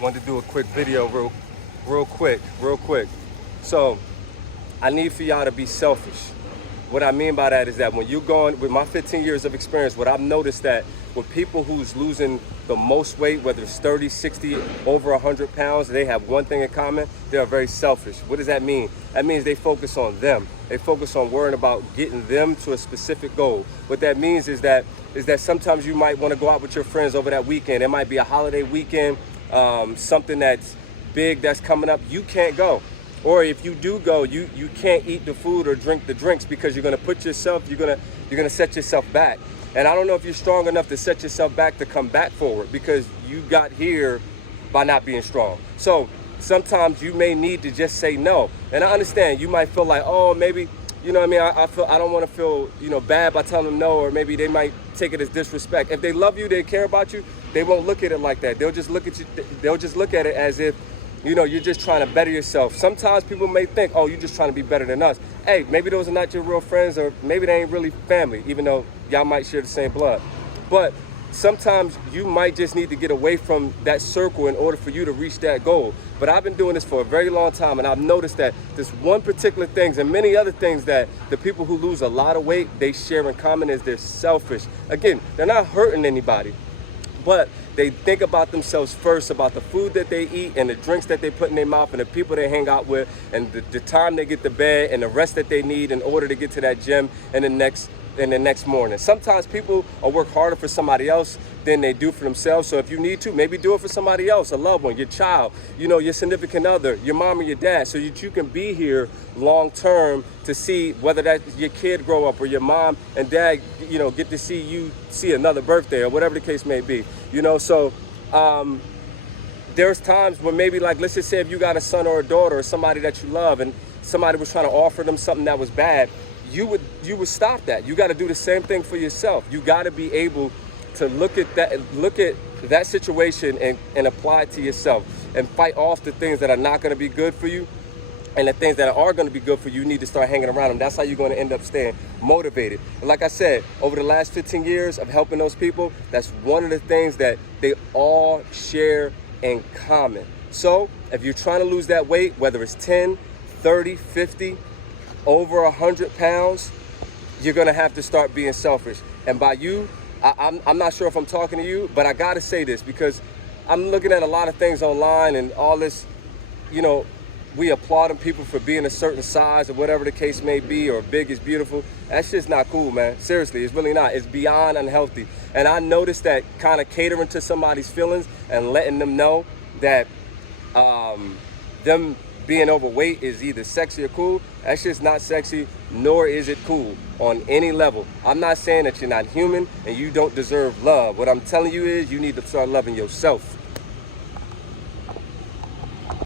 Wanted to do a quick video real quick. So I need for y'all to be selfish. What I mean by that is that when you going with my 15 years of experience, what I've noticed that with people who's losing the most weight, whether it's 30, 60, over 100 pounds, they have one thing in common. They are very selfish. What does that mean? That means they focus on them. They focus on worrying about getting them to a specific goal. What that means is that sometimes you might want to go out with your friends over that weekend. It might be a holiday weekend, something that's big that's coming up. You can't go. Or if you do go, you can't eat the food or drink the drinks because you're gonna you're gonna set yourself back. And I don't know if you're strong enough to set yourself back to come back forward because you got here by not being strong. So sometimes you may need to just say no. And I understand you might feel like, oh, maybe, you know what I mean? I don't want to feel, bad by telling them no, or maybe they might take it as disrespect. If they love you, they care about you, they won't look at it like that. They'll just look at you. They'll just look at it as if, you're just trying to better yourself. Sometimes people may think, oh, you're just trying to be better than us. Hey, maybe those are not your real friends, or maybe they ain't really family, even though y'all might share the same blood. But sometimes you might just need to get away from that circle in order for you to reach that goal. But I've been doing this for a very long time, and I've noticed that this one particular things and many other things that the people who lose a lot of weight, they share in common is they're selfish. Again, they're not hurting anybody, but they think about themselves first, about the food that they eat and the drinks that they put in their mouth and the people they hang out with and the time they get to bed and the rest that they need in order to get to that gym in the next morning. Sometimes people will work harder for somebody else than they do for themselves. So if you need to, maybe do it for somebody else, a loved one, your child, your significant other, your mom or your dad, so that you can be here long term to see whether that your kid grow up or your mom and dad, get to see you see another birthday or whatever the case may be. So there's times when maybe, like, let's just say if you got a son or a daughter or somebody that you love and somebody was trying to offer them something that was bad, you would stop that. You got to do the same thing for yourself. You got to be able to look at that situation and apply it to yourself and fight off the things that are not going to be good for you. And the things that are going to be good for you, you need to start hanging around them. That's how you're going to end up staying motivated. And like I said, over the last 15 years of helping those people, that's one of the things that they all share in common. So if you're trying to lose that weight, whether it's 10, 30, 50, over 100 pounds, you're going to have to start being selfish. And by you, I'm not sure if I'm talking to you, but I got to say this because I'm looking at a lot of things online and all this, we applauding people for being a certain size or whatever the case may be, or big is beautiful. That's just not cool, man. Seriously, it's really not. It's beyond unhealthy. And I noticed that kind of catering to somebody's feelings and letting them know that them being overweight is either sexy or cool, that's just not sexy, nor is it cool on any level. I'm not saying that you're not human and you don't deserve love. What I'm telling you is you need to start loving yourself.